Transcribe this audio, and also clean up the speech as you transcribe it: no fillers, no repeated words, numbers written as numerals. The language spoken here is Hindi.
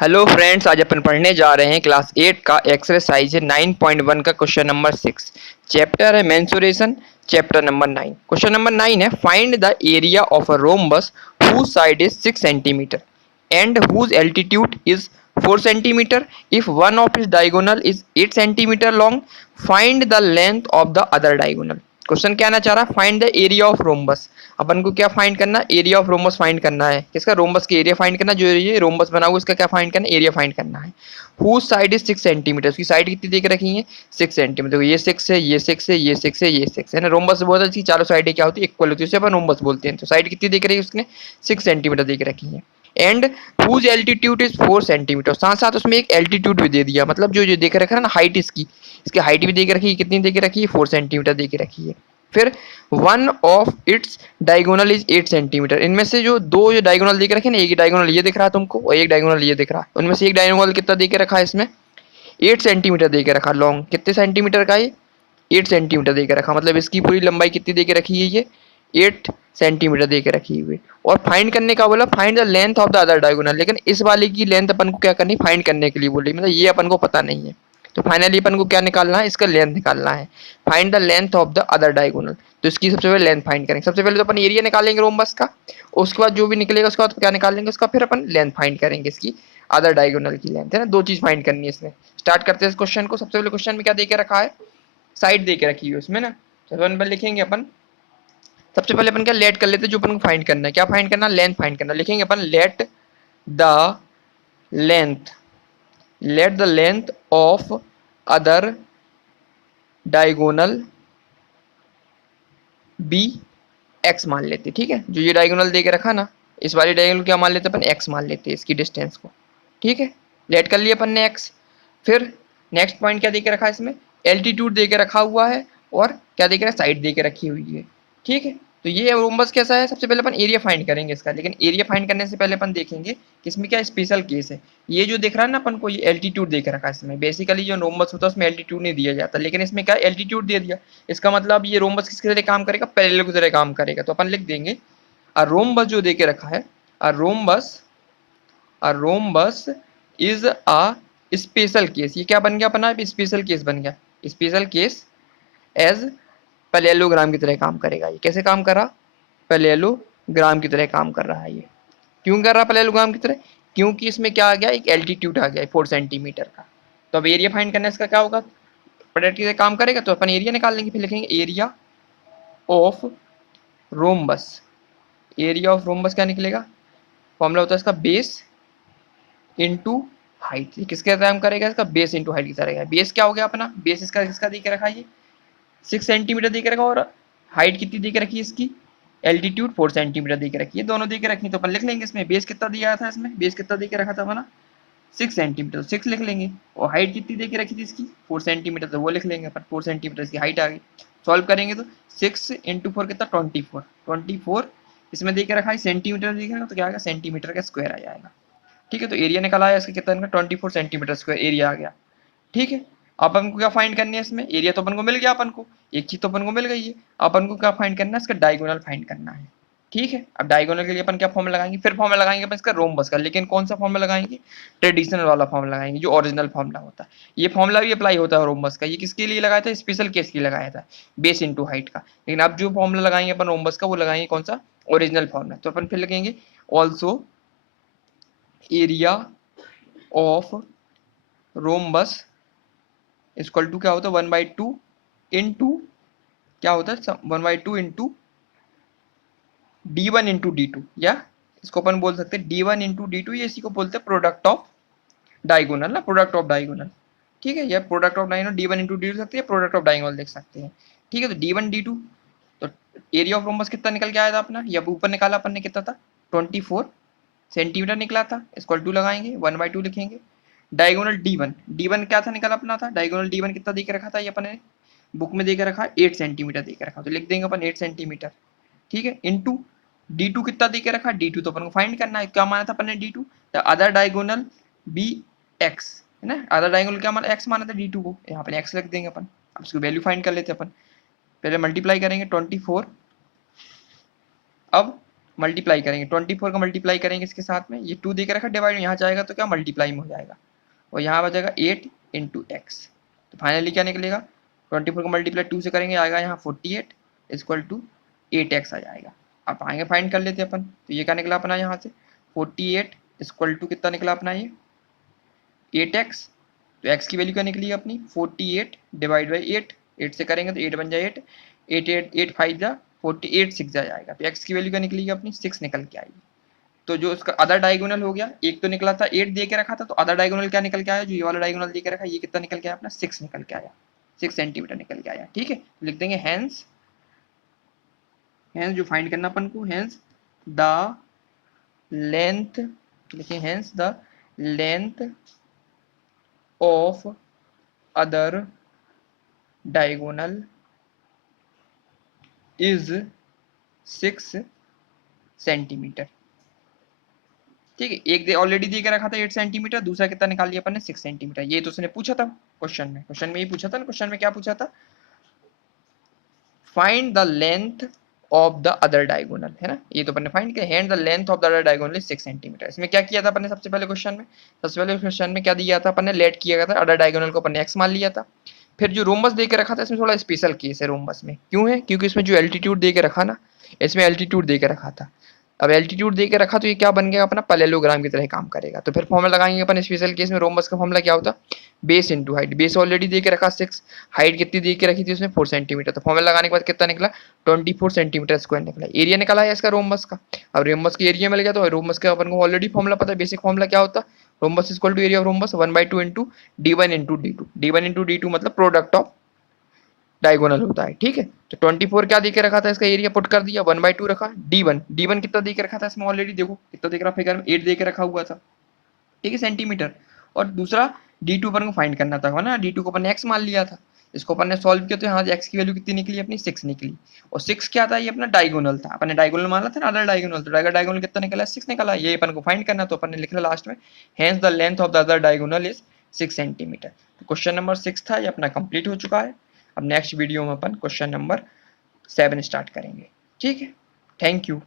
हेलो फ्रेंड्स, आज अपन पढ़ने जा रहे हैं क्लास 8 का एक्सरसाइज है 9.1 का क्वेश्चन नंबर 6। चैप्टर है mensuration. Chapter number 9, question number 9 है find the area of a rhombus whose side is 6 centimetre and whose altitude is 4 centimetre. If one of is diagonal is 8 centimetre long, find the length of the other diagonal. Question क्या आना चाह रहा है? Find the area of rhombus. अपन को क्या फाइंड करना? एरिया ऑफ रोम्बस फाइंड करना है। किसका? रोम्बस का एरिया फाइंड करना। जो ये रोम्बस बना हुआ इसका क्या फाइंड करना? एरिया फाइंड करना है। Whose side is 6 centimetre. उसकी साइड कितनी देख रखी है? 6 सेंटीमीटर। ये 6 है, ये 6 है, ये 6 है, ये 6 है ना। रोम्बस बहुत अच्छी, चारों साइडें क्या होती है? इक्वल होती है, उसे अपन रोम्बस बोलते हैं। तो साइड कितनी देख रही है उसने? 6 सेंटीमीटर देख रखी है। And whose altitude is 4 centimetre. साथ साथ उसमें एक एल्टीट्यूड भी दे दिया, मतलब जो जो देख रखा है ना, हाइट इसकी, इसकी हाइट भी देख रखी है। कितनी देख रखी है? 4 सेंटीमीटर देख रखी है। फिर one of its diagonal is 8 centimetre. इनमें से जो दो जो डायगोनल देख रखे हैं ना, एक डायगोनल ये दिख रहा है तुमको और एक डायगोनल ये दिख रहा है। उनमें से एक डायगोनल कितना दे के रखा है इसमें? 8 सेंटीमीटर दे के रखा। लॉन्ग कितने सेंटीमीटर का है? 8 सेंटीमीटर दे के रखा। मतलब इसकी पूरी लंबाई कितनी दे के रखी है? ये 8 सेंटीमीटर दे के रखी हुई। और फाइंड करने का बोला, find the length of the other diagonal. लेकिन इस वाले की लेंथ अपन को क्या करनी? फाइंड करने के लिए बोली, मतलब ये अपन को पता नहीं है। तो फाइनली अपन को क्या निकालना है? इसका लेंथ निकालना है। Find the length of the other diagonal. तो इसकी सबसे पहले लेंथ फाइंड करेंगे। सबसे पहले तो अपन एरिया निकालेंगे रोम्बस का, उसके बाद जो भी निकलेगा उसके बाद क्या निकालेंगे? उसका फिर अपन लेंथ फाइंड करेंगे। इसकी अदर डायगोनल की लेंथ है ना, दो चीज फाइंड करनी है इसमें। स्टार्ट करते हैं इस क्वेश्चन को। सबसे पहले क्वेश्चन में क्या देके रखा है? साइड देके रखी है उसमें ना। तो अपन पर लिखेंगे अपन, सबसे पहले अपन क्या लेट कर लेते हैं, जो अपन को फाइंड करना है। क्या फाइंड करना? लेंथ फाइंड करना। लिखेंगे अपन let the length, let the length of other diagonal B x मान लेते। ठीक है, जो ये डायगोनल दे के रखा ना, इस वाली डायगोनल क्या मान लेते अपन? एक्स मान लेते हैं इसकी डिस्टेंस को। ठीक है, लेट कर लिया अपन ने एक्स। फिर नेक्स्ट पॉइंट क्या दे के रखा है इसमें? एल्टीट्यूड दे के रखा हुआ है और क्या दे के रखा? साइड दे के रखी हुई है। ठीक है, तो ये रोम्बस कैसा है? सबसे पहले अपन एरिया फाइंड करेंगे इसका। लेकिन एरिया फाइंड करने से पहले अपन देखेंगे कि इसमें क्या स्पेशल केस है। ये जो दिख रहा है ना अपन को, ये एल्टीट्यूड दे के रखा है इसमें। बेसिकली जो रोम्बस होता है उसमें एल्टीट्यूड नहीं दिया जाता, लेकिन इसमें क्या एल्टीट्यूड दे दिया। इसका मतलब ये रोम्बस किसकी तरह काम करेगा? पैरेलल की तरह काम करेगा। तो अपन लिख देंगे अ रोम्बस जो दे के रखा है, a rhombus, a rhombus is a special case. ये क्या बन गया अपना? स्पेशल केस बन गया। स्पेशल केस एज पैरेललोग्राम की तरह काम करेगा। ये कैसे काम कर रहा? पैरेललोग्राम की तरह काम कर रहा है ये। क्यों कर रहा है पैरेललोग्राम की तरह? क्योंकि इसमें क्या आ गया? एक एल्टीट्यूड आ गया 4 सेंटीमीटर का। तो अब एरिया फाइंड करना इसका क्या होगा? प्रोडक्ट की तरह काम करेगा तो अपन एरिया निकाल लेंगे। फिर लिखेंगे area of rhombus. Area of rhombus क्या निकलेगा? फॉर्मूला होता है इसका बेस इंटू हाइट। किसके तरह काम करेगा? इसका बेस इंटू हाइट की तरह। बेस क्या हो गया अपना? बेस इसका किसका दे के रखा है? ये 6 सेंटीमीटर दे के रखा। और हाइट कितनी दे के रखी है इसकी? एल्टीट्यूड 4 सेंटीमीटर दे के रखी है। दोनों दे के रखी, तो अपन लिख लेंगे इसमें बेस कितना दिया था। इसमें बेस कितना दे के रखा था अपना? 6 सेंटीमीटर, 6 लिख लेंगे। और हाइट कितनी दे के रखी थी इसकी? 4 सेंटीमीटर, तो वो लिख लेंगे अपन। 4 सेंटीमीटर इसकी हाइट आ गई। सॉल्व करेंगे तो 6 इंटू 4 कितना? 24। 24 इसमें दे के रखा है सेंटीमीटर दे के रखा, तो क्या आएगा? सेंटीमीटर का स्क्वायर आ जाएगा। ठीक है, तो एरिया निकल आया इसका कितना? 24 सेंटीमीटर स्क्वायर एरिया आ गया। ठीक है, अब अपन को क्या फाइंड करनी है इसमें? एरिया तो अपन को मिल गया, अपन को एक चीज तो अपन को मिल गई है। अपन को क्या फाइंड करना है? इसका डायगोनल फाइंड करना है। ठीक है, अब डायगोनल के लिए अपन क्या फॉर्मूला लगाएंगे? फिर फॉर्मूला लगाएंगे अपन इसका रोम्बस का। लेकिन कौन सा फॉर्मूला लगाएंगे? ट्रेडिशनल वाला फॉर्मूला लगाएंगे, जो ओरिजिनल फॉर्मूला होता है। ये फॉर्मूला भी अप्लाई होता है रोम्बस का। ये किसके लिए लगाया था? स्पेशल केस के लिए लगाया था, बेस इंटू हाइट का। लेकिन अब जो फॉर्मूला लगाएंगे अपन रोम्बस का, वो लगाएंगे कौन सा? Original formula. तो अपन फिर लिखेंगे also area of rhombus equal to क्या होता है? 1/2 इंटू क्या होता है? 1/2 इंटू D1 इंटू D2। या इसको अपन बोल सकते हैं D1 इंटू D2। ये इसी को बोलते हैं प्रोडक्ट ऑफ डायगोनल ना, प्रोडक्ट ऑफ डायगोनल। ठीक है, या product of diagonal D1 into D2 सकते हैं, प्रोडक्ट ऑफ डायगोनल देख सकते हैं। ठीक है, तो D1 D2, तो एरिया ऑफ रोम्बस कितना निकल के आया था अपना? या ऊपर निकाला अपन ने कितना था? 24 सेंटीमीटर निकला था। इक्वल टू लगाएंगे, 1/2 लिखेंगे। डायगोनल D1, D1 क्या था? निकला अपना था डायगोनल D1 कितना दे के रखा था? ये अपन ने बुक में दे के रखा 8 सेंटीमीटर दे के रखा, तो लिख देंगे अपन 8 सेंटीमीटर। ठीक है, इंटू D2 कितना दे के रखा? D2 तो अपन को फाइंड करना है। क्या माना था अपन ने D2? The other diagonal B X, है ना। अदर डायगोनल क्या माना? एक्स माना था D2 को, यहाँ पर एक्स रख देंगे अपन। अब इसको वैल्यू फाइंड कर लेते अपन। पहले मल्टीप्लाई करेंगे 24, अब मल्टीप्लाई करेंगे, 24 का मल्टीप्लाई करेंगे इसके साथ में, ये 2 दे के रखा डिवाइड, यहाँ जाएगा तो क्या मल्टीप्लाई में हो जाएगा, और यहाँ बचेगा 8 इंटू एक्स। तो फाइनली क्या निकलेगा, 24 का मल्टीप्लाई 2 से करेंगे, आएगा यहाँ 48 इक्वल टू 8x आ जाएगा। अब आगे फाइंड कर लेते हैं अपन, तो ये क्या निकला अपना यहाँ से 48 इक्वल टू कितना निकला अपना ये 8x। तो x की वैल्यू क्या निकली अपनी 48 डिवाइड बाई 8 से करेंगे तो 8 बन जाए 8, 8 5 जा 48 6 जा जाएगा। तो x की वैल्यू क्या निकली अपनी 6 निकल के आएगी। तो जो उसका अदर डायगोनल हो गया, एक तो निकला था 8 दे के रखा था, तो अदर डायगोनल क्या निकल के आया, जो ये वाला डायगोनल दे के रखा, ये कितना निकल के आया अपना 6 निकल के आया, 6 सेंटीमीटर निकल के आया। ठीक है, लिख देंगे हैंस जो फाइंड करना अपन को, हैंस द लेंथ, लिखिए hence the length of other diagonal is 6 centimetre. ठीक है, एक दे ऑलरेडी दे के रखा था 8 सेंटीमीटर, दूसरा कितना निकाल लिया अपन ने 6 सेंटीमीटर। ये तो उसने पूछा था क्वेश्चन में ये पूछा था ना, क्वेश्चन में क्या पूछा था, find the length of the other diagonal, है ना, ये तो अपन ने फाइंड किया, hand the length of the other diagonal is 6 centimetre. इसमें क्या किया था अपन ने सबसे पहले क्वेश्चन में क्या दिया था अपन ने, लेट किया गया था, अदर डायगोनल को अपन ने x मान लिया था। फिर जो रोम्बस दे के रखा था, इसमें थोड़ा स्पेशल केस है रोम्बस में, क्यों है, क्योंकि इसमें जो एल्टीट्यूड दे के रखा ना, इसमें एल्टीट्यूड दे के रखा था। अब एल्टीट्यूड दे के रखा तो ये क्या बन गया अपना पैरेललोग्राम की तरह काम करेगा। तो फिर फॉर्मूला लगाएंगे अपन स्पेशल केस में, रोम्बस का फॉर्मूला क्या होता, base into height. Base already दे के रखा 6, हाइट कितनी दे के रखी थी उसने 4 सेंटीमीटर, तो फॉर्मूला लगाने के बाद कितना निकला 24 सेंटीमीटर स्क्वायर निकला। एरिया निकला है इसका रोम्बस का। अब रोम्बस की एरिया मिल गया, तो रोम्बस का अपन को ऑलरेडी फॉर्मूला पता है, बेसिक फॉर्मूला क्या होता, rhombus equal to area of rhombus 1/2 into d1 into d2, d1 into d2 मतलब प्रोडक्ट ऑफ डायगोनल होता है। ठीक है, तो 24 क्या दे के रखा था, इसका एरिया पुट कर दिया, 1/2 रखा, d1 कितना दे के रखा था इसमें ऑलरेडी, देखो कितना दे के रखा फिगर में 8 दे के रखा हुआ था, ठीक है सेंटीमीटर। और दूसरा d2 अपन को फाइंड करना था ना, d2 को अपन ने x मान लिया था, इसको अपन ने सॉल्व किया तो यहाँ से x की वैल्यू कितनी निकली अपनी 6 निकली। और 6 क्या था, ये अपना डायगोनल था, अपन ने डायगोनल माना था ना अदर डायगोनल, तो डायगोनल कितना निकला 6 निकला, ये अपन को फाइंड करना, तो अपन ने लिखना लास्ट में hence the length of the other diagonal is 6 centimetre. तो क्वेश्चन नंबर 6 था, ये अपना कंप्लीट हो चुका है। अब नेक्स्ट वीडियो में अपन क्वेश्चन नंबर 7 स्टार्ट करेंगे। ठीक है, थैंक यू।